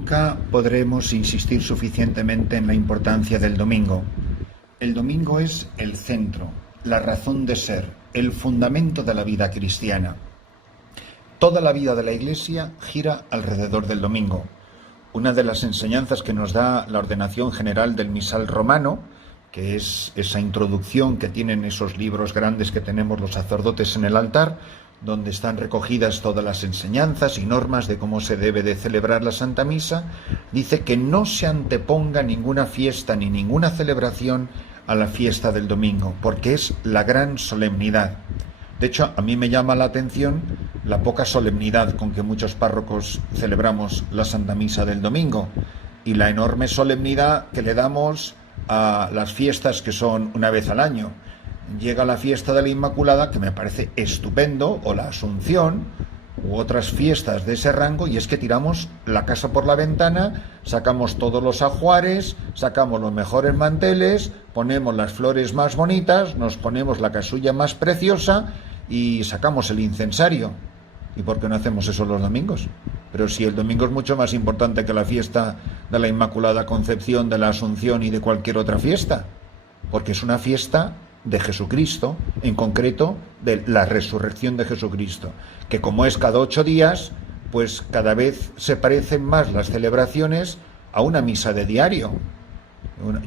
Nunca podremos insistir suficientemente en la importancia del domingo. El domingo es el centro, la razón de ser, el fundamento de la vida cristiana. Toda la vida de la Iglesia gira alrededor del domingo. Una de las enseñanzas que nos da la ordenación general del misal romano, que es esa introducción que tienen esos libros grandes que tenemos los sacerdotes en el altar, donde están recogidas todas las enseñanzas y normas de cómo se debe de celebrar la Santa Misa, dice que no se anteponga ninguna fiesta ni ninguna celebración a la fiesta del domingo, porque es la gran solemnidad. De hecho, a mí me llama la atención la poca solemnidad con que muchos párrocos celebramos la Santa Misa del domingo y la enorme solemnidad que le damos a las fiestas que son una vez al año. Llega la fiesta de la Inmaculada, que me parece estupendo, o la Asunción, u otras fiestas de ese rango, y es que tiramos la casa por la ventana, sacamos todos los ajuares, sacamos los mejores manteles, ponemos las flores más bonitas, nos ponemos la casulla más preciosa y sacamos el incensario. ¿Y por qué no hacemos eso los domingos? Pero si el domingo es mucho más importante que la fiesta de la Inmaculada Concepción, de la Asunción y de cualquier otra fiesta, porque es una fiesta de Jesucristo, en concreto de la resurrección de Jesucristo, que como es cada 8 días, pues cada vez se parecen más las celebraciones a una misa de diario.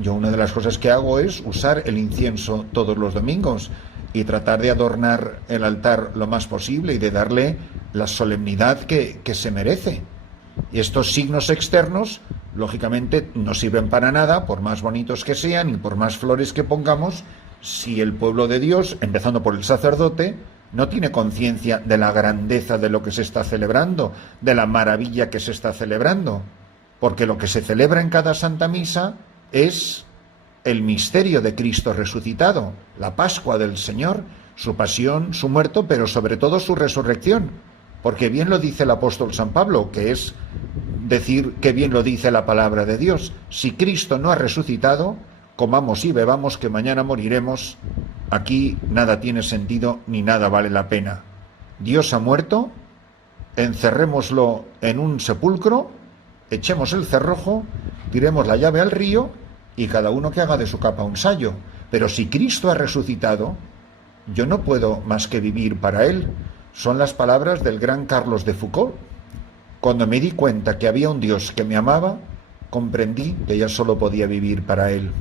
Yo una de las cosas que hago es usar el incienso todos los domingos y tratar de adornar el altar lo más posible y de darle la solemnidad que se merece. Y estos signos externos, lógicamente, no sirven para nada, por más bonitos que sean y por más flores que pongamos, si el pueblo de Dios, empezando por el sacerdote, no tiene conciencia de la grandeza de lo que se está celebrando, de la maravilla que se está celebrando, porque lo que se celebra en cada Santa Misa es el misterio de Cristo resucitado, la Pascua del Señor, su pasión, su muerto, pero sobre todo su resurrección, porque bien lo dice el apóstol San Pablo, que es decir que bien lo dice la palabra de Dios: si Cristo no ha resucitado, comamos y bebamos que mañana moriremos, aquí nada tiene sentido ni nada vale la pena. Dios ha muerto, encerrémoslo en un sepulcro, echemos el cerrojo, tiremos la llave al río y cada uno que haga de su capa un sayo. Pero si Cristo ha resucitado, yo no puedo más que vivir para Él. Son las palabras del gran Carlos de Foucault. Cuando me di cuenta que había un Dios que me amaba, comprendí que ya solo podía vivir para Él.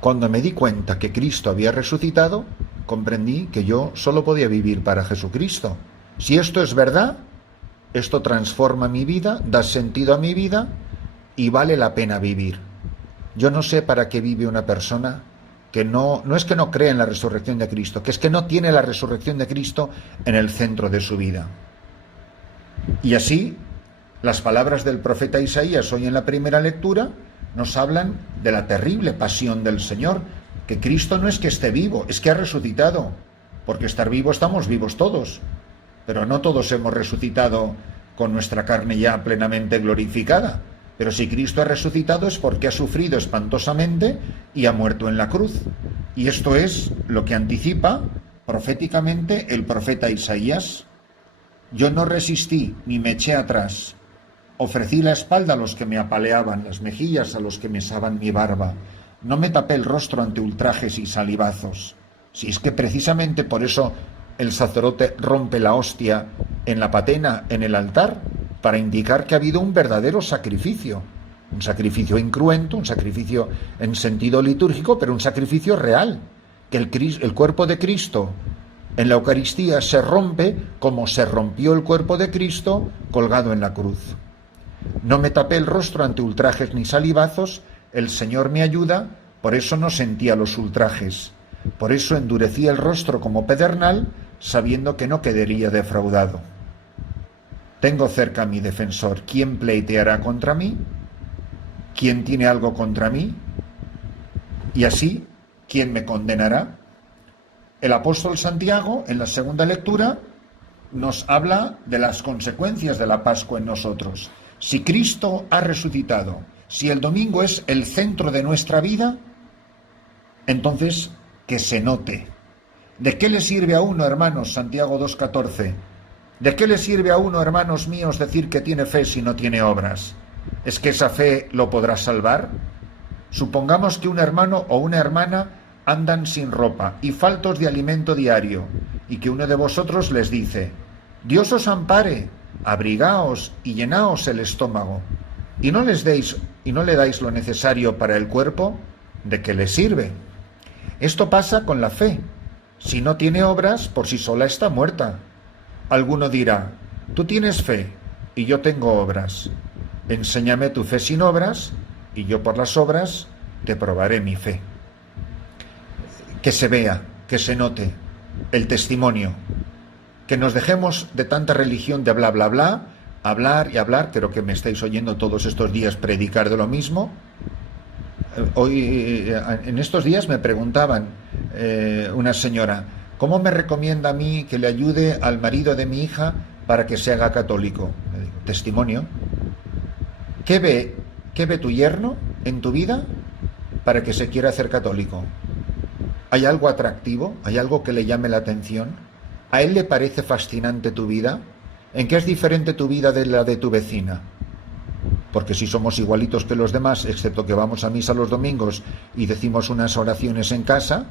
Cuando me di cuenta que Cristo había resucitado, comprendí que yo solo podía vivir para Jesucristo. Si esto es verdad, esto transforma mi vida, da sentido a mi vida y vale la pena vivir. Yo no sé para qué vive una persona que no es que no cree en la resurrección de Cristo, que es que no tiene la resurrección de Cristo en el centro de su vida. Y así, las palabras del profeta Isaías hoy en la primera lectura nos hablan de la terrible pasión del Señor, que Cristo no es que esté vivo, es que ha resucitado, porque estar vivo estamos vivos todos, pero no todos hemos resucitado con nuestra carne ya plenamente glorificada. Pero si Cristo ha resucitado es porque ha sufrido espantosamente y ha muerto en la cruz. Y esto es lo que anticipa proféticamente el profeta Isaías. Yo no resistí ni me eché atrás. Ofrecí la espalda a los que me apaleaban, las mejillas a los que mesaban mi barba. No me tapé el rostro ante ultrajes y salivazos. Si es que precisamente por eso el sacerdote rompe la hostia en la patena, en el altar, para indicar que ha habido un verdadero sacrificio. Un sacrificio incruento, un sacrificio en sentido litúrgico, pero un sacrificio real. Que el cuerpo de Cristo en la Eucaristía se rompe como se rompió el cuerpo de Cristo colgado en la cruz. No me tapé el rostro ante ultrajes ni salivazos, el Señor me ayuda, por eso no sentía los ultrajes. Por eso endurecí el rostro como pedernal, sabiendo que no quedaría defraudado. Tengo cerca a mi defensor. ¿Quién pleiteará contra mí? ¿Quién tiene algo contra mí? Y así, ¿quién me condenará? El apóstol Santiago, en la segunda lectura, nos habla de las consecuencias de la Pascua en nosotros. Si Cristo ha resucitado, si el domingo es el centro de nuestra vida, entonces que se note. ¿De qué le sirve a uno, hermanos, Santiago 2,14? ¿De qué le sirve a uno, hermanos míos, decir que tiene fe si no tiene obras? ¿Es que esa fe lo podrá salvar? Supongamos que un hermano o una hermana andan sin ropa y faltos de alimento diario, y que uno de vosotros les dice: Dios os ampare, abrigaos y llenaos el estómago, y no le dais lo necesario para el cuerpo. ¿De qué le sirve? Esto pasa con la fe. Si no tiene obras, por sí sola está muerta. Alguno dirá: tú tienes fe y yo tengo obras. Enséñame tu fe sin obras, y yo por las obras te probaré mi fe. Que se vea, que se note el testimonio. Que nos dejemos de tanta religión de bla, bla, bla, hablar y hablar. Creo que me estáis oyendo todos estos días predicar de lo mismo. Hoy, en estos días me preguntaban una señora: ¿cómo me recomienda a mí que le ayude al marido de mi hija para que se haga católico? Le digo: testimonio. ¿Qué ve tu yerno en tu vida para que se quiera hacer católico? ¿Hay algo atractivo? ¿Hay algo que le llame la atención? ¿A él le parece fascinante tu vida? ¿En qué es diferente tu vida de la de tu vecina? Porque si somos igualitos que los demás, excepto que vamos a misa los domingos y decimos unas oraciones en casa,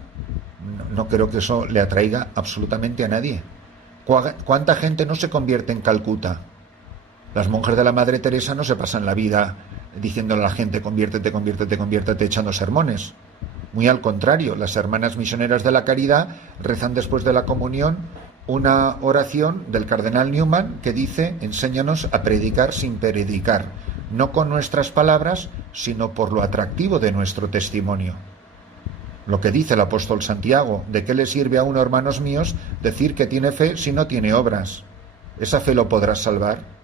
no creo que eso le atraiga absolutamente a nadie. ¿Cuánta gente no se convierte en Calcuta? Las monjas de la Madre Teresa no se pasan la vida diciéndole a la gente: conviértete, conviértete, conviértete, echando sermones. Muy al contrario, las hermanas misioneras de la caridad rezan después de la comunión una oración del cardenal Newman que dice: enséñanos a predicar sin predicar, no con nuestras palabras, sino por lo atractivo de nuestro testimonio. Lo que dice el apóstol Santiago: ¿de qué le sirve a uno, hermanos míos, decir que tiene fe si no tiene obras? ¿Esa fe lo podrá salvar?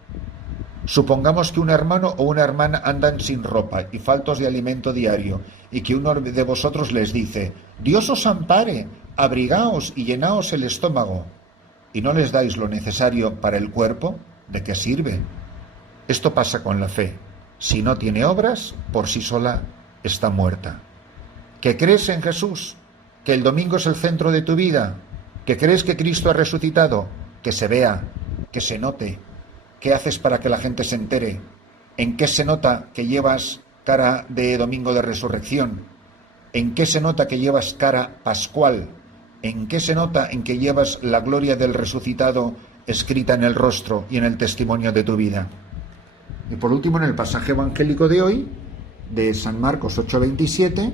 Supongamos que un hermano o una hermana andan sin ropa y faltos de alimento diario, y que uno de vosotros les dice: Dios os ampare, abrigaos y llenaos el estómago, y no les dais lo necesario para el cuerpo. ¿De qué sirve? Esto pasa con la fe. Si no tiene obras, por sí sola está muerta. ¿Que crees en Jesús? ¿Que el domingo es el centro de tu vida? ¿Que crees que Cristo ha resucitado? Que se vea, que se note. ¿Qué haces para que la gente se entere? ¿En qué se nota que llevas cara de domingo de resurrección? ¿En qué se nota que llevas cara pascual? ¿En qué se nota en que llevas la gloria del resucitado escrita en el rostro y en el testimonio de tu vida? Y por último, en el pasaje evangélico de hoy, de San Marcos 8:27,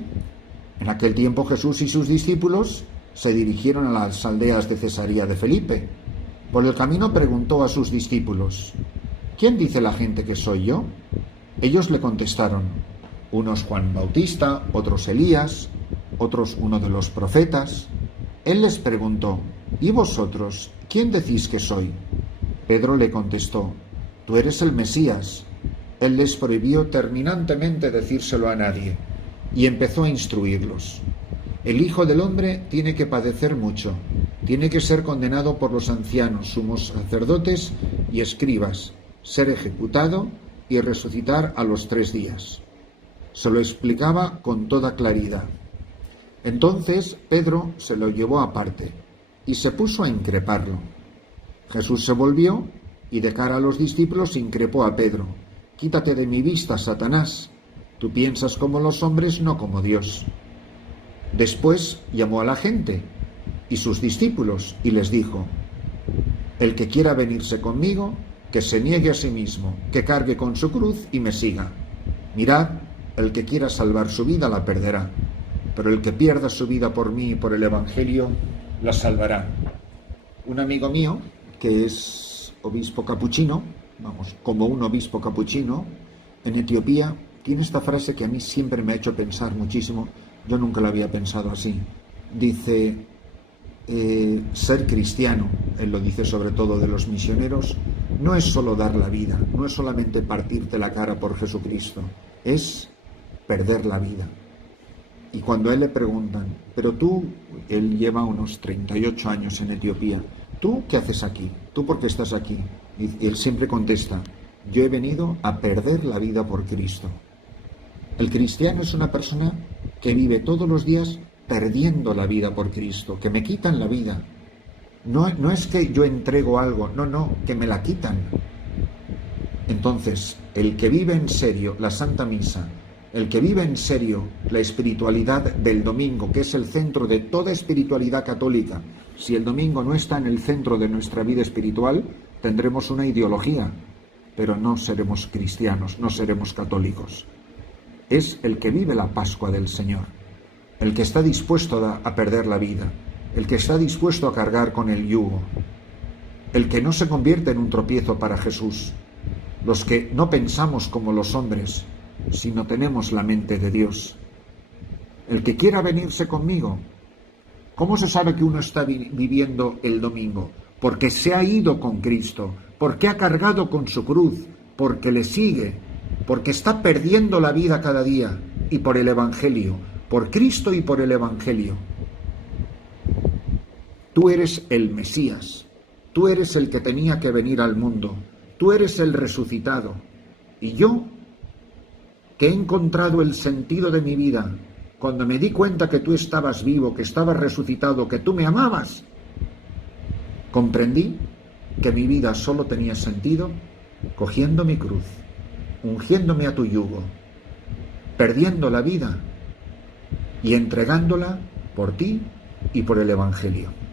en aquel tiempo Jesús y sus discípulos se dirigieron a las aldeas de Cesarea de Felipe. Por el camino preguntó a sus discípulos: ¿quién dice la gente que soy yo? Ellos le contestaron: unos Juan Bautista, otros Elías, otros uno de los profetas. Él les preguntó: ¿y vosotros, quién decís que soy? Pedro le contestó: tú eres el Mesías. Él les prohibió terminantemente decírselo a nadie y empezó a instruirlos. El Hijo del Hombre tiene que padecer mucho, tiene que ser condenado por los ancianos, sumos sacerdotes y escribas, ser ejecutado y resucitar a los 3 días. Se lo explicaba con toda claridad. Entonces Pedro se lo llevó aparte y se puso a increparlo. Jesús se volvió y de cara a los discípulos increpó a Pedro: quítate de mi vista, Satanás, tú piensas como los hombres, no como Dios. Después llamó a la gente y sus discípulos y les dijo: el que quiera venirse conmigo, que se niegue a sí mismo, que cargue con su cruz y me siga. Mirad, el que quiera salvar su vida la perderá, pero el que pierda su vida por mí y por el Evangelio la salvará. Un amigo mío, que es obispo capuchino, como un obispo capuchino en Etiopía, tiene esta frase que a mí siempre me ha hecho pensar muchísimo. Yo nunca la había pensado así. Dice: ser cristiano, él lo dice sobre todo de los misioneros, no es solo dar la vida, no es solamente partirte la cara por Jesucristo, es perder la vida. Y cuando a él le preguntan: pero tú, él lleva unos 38 años en Etiopía, ¿tú qué haces aquí? ¿Tú por qué estás aquí? Y él siempre contesta: yo he venido a perder la vida por Cristo. El cristiano es una persona que vive todos los días perdiendo la vida por Cristo, que me quitan la vida. No es que yo entrego algo, no, que me la quitan. Entonces, el que vive en serio la Santa Misa, el que vive en serio la espiritualidad del domingo, que es el centro de toda espiritualidad católica, si el domingo no está en el centro de nuestra vida espiritual, tendremos una ideología, pero no seremos cristianos, no seremos católicos. Es el que vive la Pascua del Señor, el que está dispuesto a perder la vida, el que está dispuesto a cargar con el yugo, el que no se convierte en un tropiezo para Jesús, los que no pensamos como los hombres, sino tenemos la mente de Dios. El que quiera venirse conmigo. ¿Cómo se sabe que uno está viviendo el domingo? Porque se ha ido con Cristo, porque ha cargado con su cruz, porque le sigue, porque está perdiendo la vida cada día, y por el Evangelio, por Cristo y por el Evangelio. Tú eres el Mesías, tú eres el que tenía que venir al mundo, tú eres el resucitado, y yo, que he encontrado el sentido de mi vida, cuando me di cuenta que tú estabas vivo, que estabas resucitado, que tú me amabas, comprendí que mi vida solo tenía sentido cogiendo mi cruz, ungiéndome a tu yugo, perdiendo la vida y entregándola por ti y por el Evangelio.